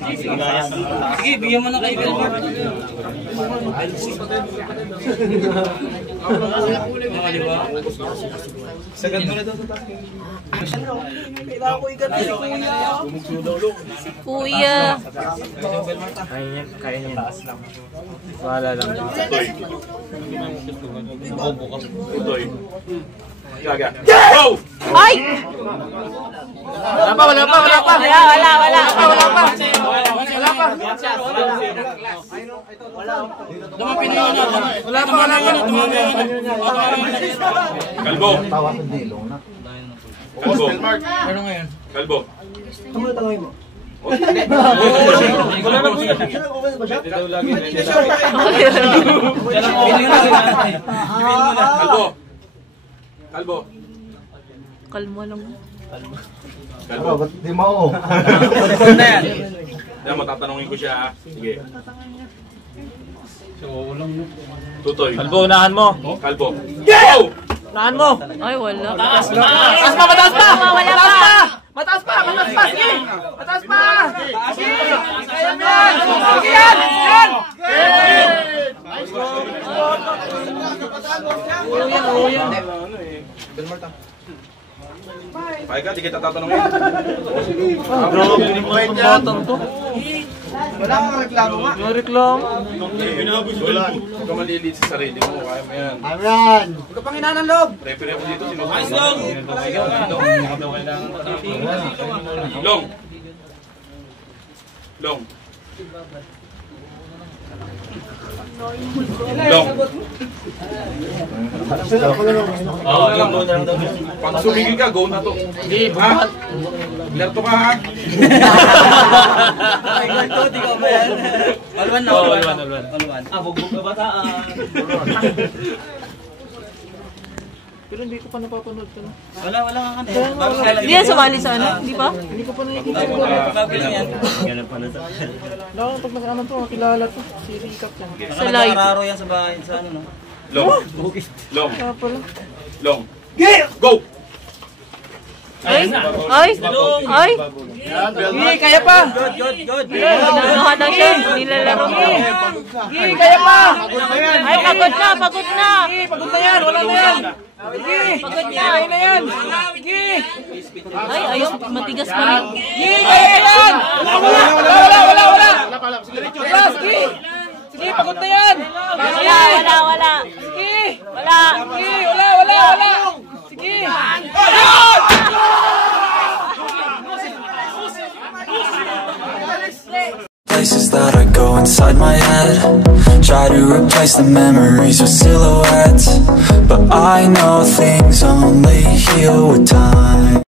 Sige, bigyan mo na kay Gilbert. Sagad mo na daw sa kailangan ko ikan si Kuya. Kaya niya. Wala lang. Utoy. Gaga. Go! Ay! Wala pa. Wala. Kalbo. Kalbo. Ano ngayon? Kalbo. Tama na tangay mo. Wala na po. Kalbo. Kalbo. Kalmo lang. Kalbo. Ba't di mo? Na yan. Kaya matatanungin ko siya. Sige. Tutoy. Kalbo, unahan mo. Kalbo. Go! Unahan mo. Ay, wala. Mataas pa. Wala pa. Mataas pa. Sige. Mataas pa. Sige. Kaya yan. Sige yan. Pakay ka, di kita tatanungin. Grabe ni mga batang to. Wala kang reklamo nga. May reklamo. Huwag ka malilit sa sarili mo. Kaya mo yan. Ayan! Huwag ka panghinaan ng loob. Referee mo dito. Long. Long. Long. Pag sumigil ka, go na to. Ha? Lerto ka ha? Ay, ganito, di ka ba yan? Alwan na. Alwan. Bugbog na bataan. Pero hindi ko pa napapanood ito. Wala nga kanina. Hindi yan sumali sa ano? Di ba? Hindi ko pa nakikita. Pagkabili yan. Wala pag nag-aman to, kilala to. Si Recap lang. Sa live. Nakararo yan sa bahay. Sa ano no? Long. Long. Kaya pala. Long. Go! Ay! Kaya pa! Good. Nanuha na siya. Nilalaro mo. Kaya pa! Ay, pagod na. Pagod na yan! Wala na yan! Pagod na. Kaya na yan! Ay, ayos. Matigas pa rin. Kaya yan! Wala! Sige, pagod na yan! Wala. Sige! Wala. Wala! Sige! Places that I go inside my head, try to replace the memories with silhouettes, but I know things only heal with time.